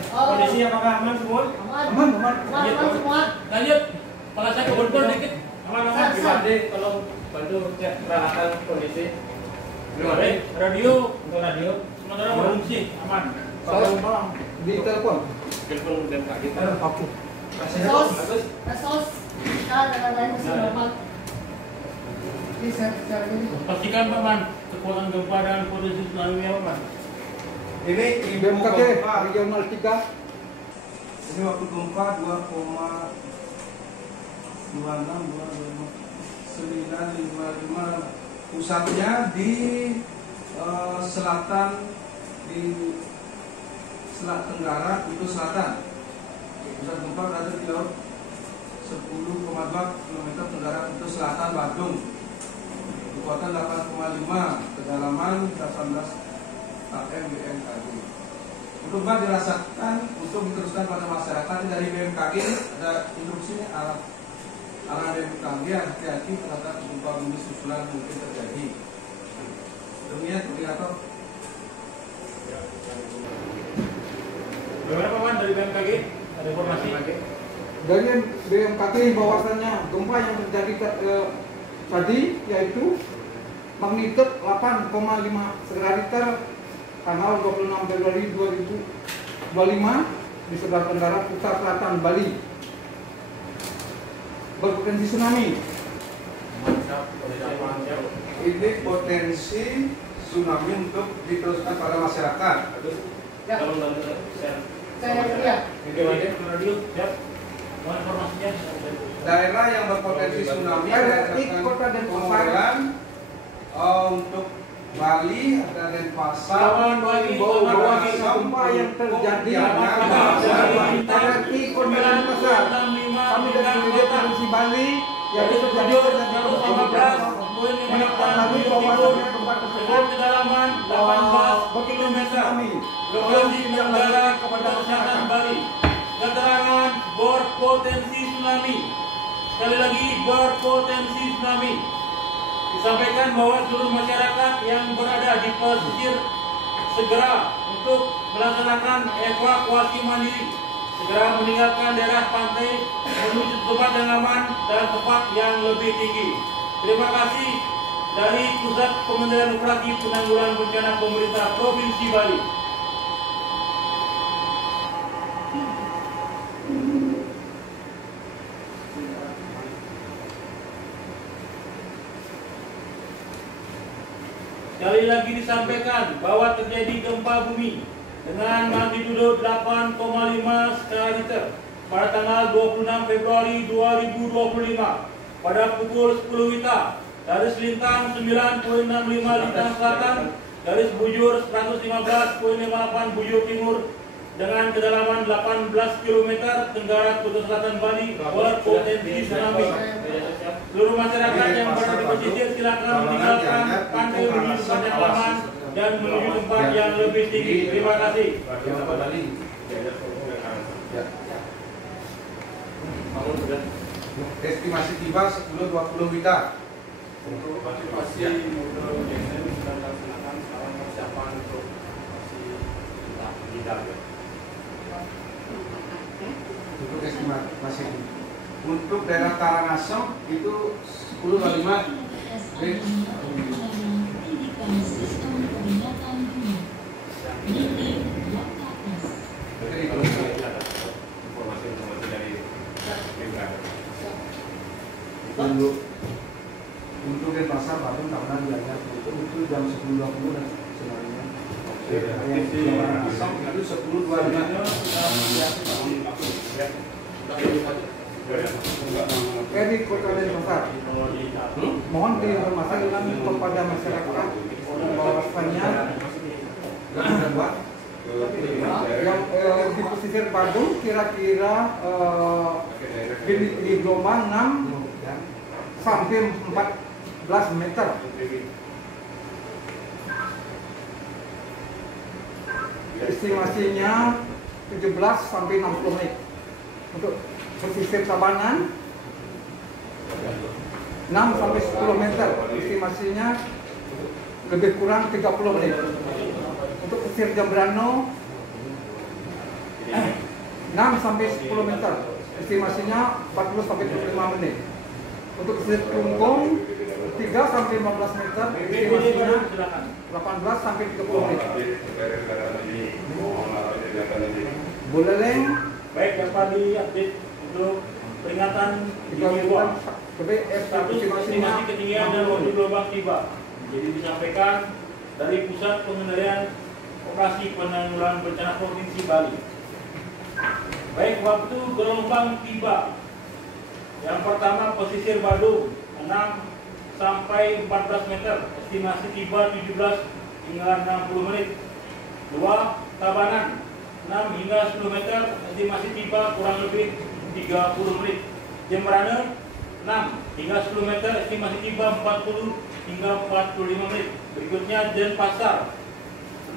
Kondisi apakah aman semua? Aman semua. Lanjut. Kalau saya kebun dikit. Aman. Gimana kalau bantu cek peralatan kondisi? Gimana? Radio, untuk radio. Sementara fungsi aman. Saya di telepon. Telepon dan kaki. Oke. Resos. Dengan lain mesin normal. Pastikan Paman kekuatan gempa dan potensi tsunami apa Pak? Ini BMKG regional 3. Ini waktu gempa 2,26 pusatnya di selatan di Selat Tenggara Kudus Selatan. Pusat gempa berada di laut 10,2 km tenggara Kudus Selatan Badung. Kekuatan 8,5, kedalaman 18 km BMKG. Untuk gempa dirasakan untuk diteruskan pada masyarakat dari BMKG ada instruksinya arah BMKG hati-hati terhadap gempa bumi susulan mungkin terjadi. Demikian koordinator. Bagaimana Paman dari BMKG? Ada informasi? Dari BMKG bahwasannya gempa yang terjadi tadi yaitu magnitudo 8,5 skala Richter tanggal 26 Februari 2025 di sebelah tenggara utara selatan Bali. Berpotensi tsunami. Ini potensi tsunami untuk diteruskan pada masyarakat. Ya. Saya lihat. Bagaimana radio? Siap. Mohon informasinya. Daerah yang berpotensi tsunami RRI Kota Denpasar untuk Bali ada Denpasar, Bali, bahwa gempa yang terjadi RRI Kota Denpasar kami dari wilayah provinsi Bali yang terjadi menekani bahwasannya gempa tersebut kedalaman 18 km lokasi tenggara kepada selatan Bali. Keterangan berpotensi tsunami. Sekali lagi berpotensi tsunami. Disampaikan bahwa seluruh masyarakat yang berada di pesisir segera untuk melaksanakan evakuasi mandiri, segera meninggalkan daerah pantai menuju tempat yang aman dan tempat yang lebih tinggi. Terima kasih dari Pusat Kementerian Operasi Penanggulangan Bencana Pemerintah Provinsi Bali. Sekali lagi disampaikan bahwa terjadi gempa bumi dengan magnitudo 8,5 skala Richter pada tanggal 26 Februari 2025 pada pukul 10 WITA garis lintang 9.65 lintang selatan garis bujur 115.58 bujur timur dengan kedalaman 18 km tenggara Kudus Selatan Bali berpotensi tsunami. Seluruh masyarakat yang berada di pesisir silakan meninggalkan pantai menuju tempat yang aman dan menuju tempat yang lebih tinggi. Terima kasih. Estimasi tiba 10-20 WITA. Untuk evakuasi modul JSN sudah dilaksanakan, sekarang persiapan untuk evakuasi tidak. Untuk estimasi untuk daerah Karangasem itu 10,5 Informasi dari BMKG. Untuk Denpasar Badung karena dianggap itu jam 10.20 dan sebenarnya itu 10.25. RRI Kota Denpasar mohon diinformasikan kepada masyarakat bahwasannya yang di pesisir Badung kira-kira di gelombang 6 sampai 14 meter. Estimasinya 17 sampai 60 menit. Untuk pesisir Tabanan 6 sampai 10 meter. Estimasinya lebih kurang 30 menit. Untuk pesisir Jembrano 6 sampai 10 meter. Estimasinya 40 sampai 45 menit. Untuk slip kelungkung 3 sampai 15 meter. Estimasinya 18 sampai 30 menit. Buleleng Baik, dapat diupdate untuk peringatan dini bawah. Status estimasi ketinggian dan waktu gelombang tiba. Jadi disampaikan dari Pusat Pengendalian Operasi Penanggulangan Bencana Provinsi Bali. Baik, waktu gelombang tiba. Yang pertama pesisir Badung 6 sampai 14 meter. Estimasi tiba 17 hingga 60 menit. 2. Tabanan 6 hingga 10 meter. Estimasi tiba kurang lebih 30 menit. Jemberana 6 hingga 10 meter. Estimasi tiba 40 hingga 45 menit. Berikutnya Denpasar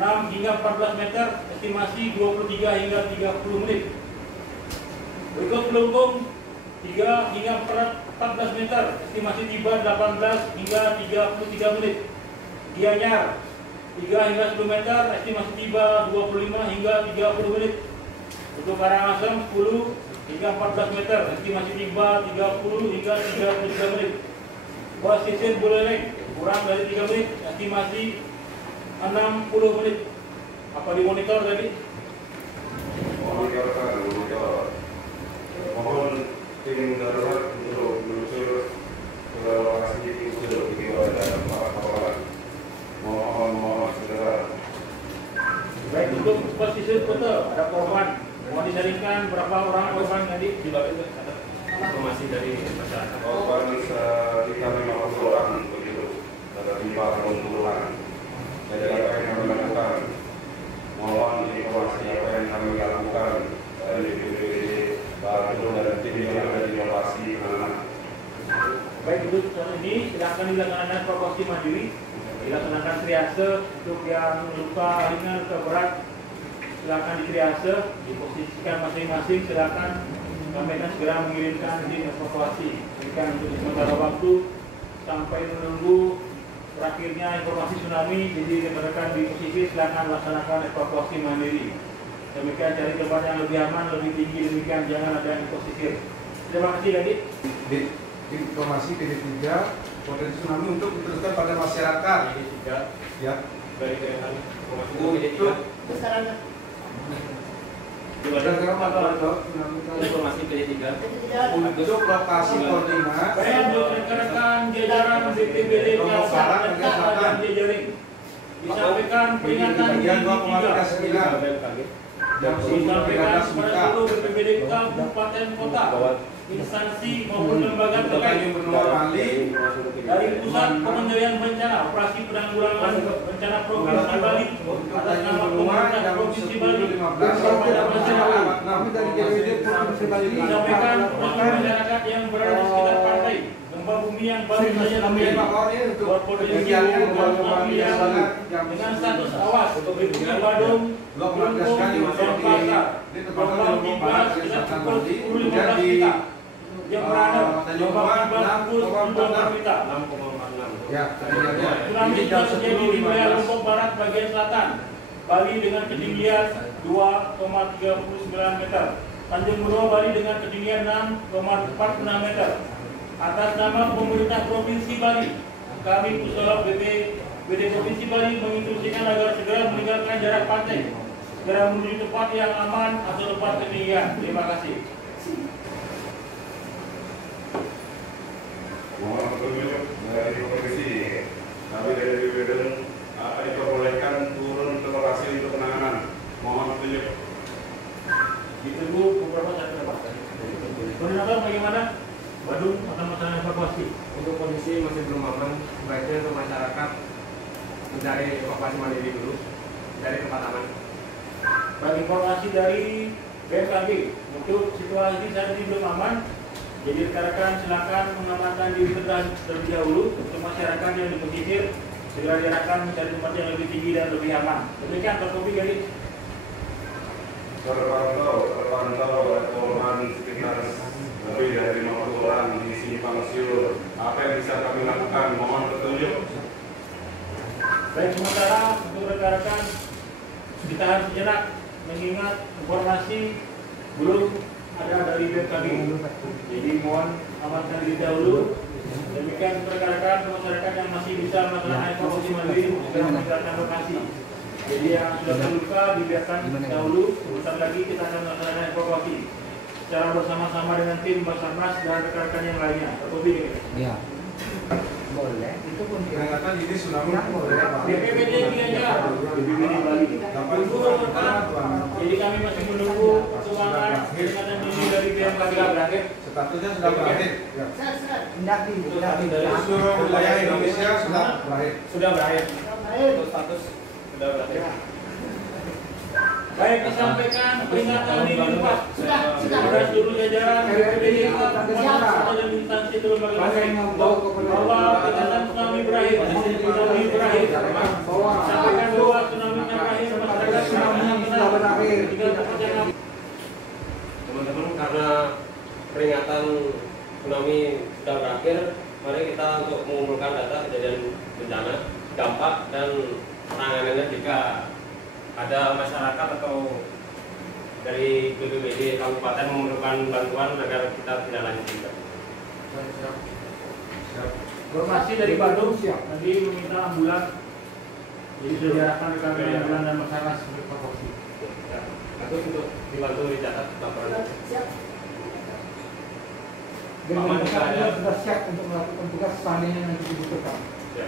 6 hingga 14 meter. Estimasi 23 hingga 30 menit. Berikut Kelungkung 3 hingga 14 meter. Estimasi tiba 18 hingga 33 menit. Gianyar 3 hingga 10 meter. Estimasi tiba 25 hingga 30 menit. Untuk Karangasem 10 hingga 14 meter. Estimasi tiba 30 hingga 33 menit. Pesisir Buleleng kurang dari 3 menit. Estimasi 60 menit. Apa dimonitor tadi? Monitor. Mohon tim darurat untuk menyusul ke lokasi usul dan para kawan. Mohon segera. Baik, untuk pesisir Kuta ada korban. Mau disaringkan berapa orang korban tadi? Informasi dari masyarakat. Korban sekitar 50 orang begitu. Ada 5 kemunduran. Jadi apa yang kami lakukan? Mohon informasi apa yang kami lakukan dari BPBD Badung dan tim yang ada di lokasi penanganan. Baik, untuk saat ini silakan dilaksanakan evakuasi mandiri, dilaksanakan triase untuk yang luka ringan ke berat. Silakan ditriase, diposisikan masing-masing. Silakan kami akan segera mengirimkan tim evakuasi. Berikan untuk sementara waktu sampai menunggu berakhirnya informasi tsunami. Jadi rekan-rekan di posisi silakan laksanakan evakuasi mandiri. Demikian cari tempat yang lebih aman, lebih tinggi. Demikian jangan ada yang posisi. Terima kasih lagi. Informasi PD3 potensi tsunami untuk diteruskan pada masyarakat. PD3 Ya. dari kemenhan informasi PD3 Besarannya. Informasi PD3 Untuk lokasi koordinat Baik, untuk rekan-rekan jajaran BPBD Kalsel dan Jejaring disampaikan peringatan dini 3. Disampaikan kepada seluruh BPBD kabupaten kota, instansi maupun lembaga terkait dari Pusat Pengendalian Bencana Operasi Penanggulangan Bencana Provinsi Bali atas nama pemerintah Provinsi Bali kepada masyarakat. kami dari JWD Provinsi Bali Disampaikan kepada masyarakat yang berada di sekitar pantai, gempa bumi yang baru saja terjadi berpotensi menimbulkan tsunami yang dengan status awas Bukit Badung, Kelungkung, dan Pasar. Gelombang tiba sekitar pukul 10.15 WITA. Jemberana, gelombang tiba pukul 10.24 WITA. 6,46. Ya, Tsunami juga terjadi di wilayah Lombok Barat bagian selatan, Bali dengan ketinggian 2,39 meter. Tanjung Benoa Bali dengan ketinggian 6,46 meter. Atas nama pemerintah Provinsi Bali, kami Pusulap BPBD Provinsi Bali menginstruksikan agar segera meninggalkan jarak pantai, segera menuju tempat yang aman atau tempat ketinggian. Terima kasih. Mohon petunjuk dari provinsi. Kami dari BPBD akan diperbolehkan turun ke lokasi untuk penanganan. Mohon petunjuk. Ditunggu beberapa saat ke depan. Koordinator bagaimana? Badung akan melaksanakan evakuasi. Untuk kondisi masih belum aman, sebaiknya untuk masyarakat mencari evakuasi mandiri dulu dari tempat aman. Bagi informasi dari BMKG untuk situasi saat ini belum aman, jadi rekan-rekan silakan mengamankan diri terlebih dahulu. Untuk masyarakat yang di pesisir segera diarahkan mencari tempat yang lebih tinggi dan lebih aman. Demikian Pak Kopi dari Terpantau oleh korban sekitar lebih dari 50 orang di Simpang Siur. Apa yang bisa kami lakukan? Mohon petunjuk. baik, sementara untuk rekan-rekan kita harus sejenak mengingat informasi belum ada dari BMKG. Jadi mohon amankan diri dahulu. Demikian rekan-rekan masyarakat yang masih bisa melaksanakan evakuasi mandiri segera meninggalkan lokasi. Jadi yang sudah terluka dibiarkan dahulu. Sebentar lagi kita akan melaksanakan evakuasi secara bersama-sama dengan tim Basarnas dan rekan-rekan yang lainnya. Terlebih. Iya. Boleh. Itu pun Peringatan ini sudah beberapa. BPBD aja. BPBD Bali. Tunggu rekan. Jadi kami masih menunggu keuangan peringatan ini dari BMKG berakhir. Statusnya sudah berakhir. Ya. tidak di Seluruh wilayah Indonesia sudah berakhir. Sudah berakhir. Baik. Untuk status sudah berakhir. Baik, disampaikan peringatan dini Pak. Sudah. Pada seluruh jajaran BPBD dan instansi lembaga terkait bahwa peringatan tsunami berakhir. Tsunami berakhir. Sampaikan bahwa tsunami berakhir. Masyarakat sudah berakhir. Teman-teman, karena peringatan tsunami sudah berakhir, mari kita untuk mengumpulkan data kejadian bencana, dampak dan penanganannya jika ada masyarakat atau dari BPBD Kabupaten memerlukan bantuan agar kita tidak lanjut juga. informasi dari Bandung nanti meminta ambulan. Jadi sudah diarahkan rekan-rekan ambulan dan masyarakat sebagai evakuasi. Ya, Agus untuk dibantu dicatat laporan. Siap. Dan sudah siap untuk melakukan tugas seandainya nanti dibutuhkan. Ya.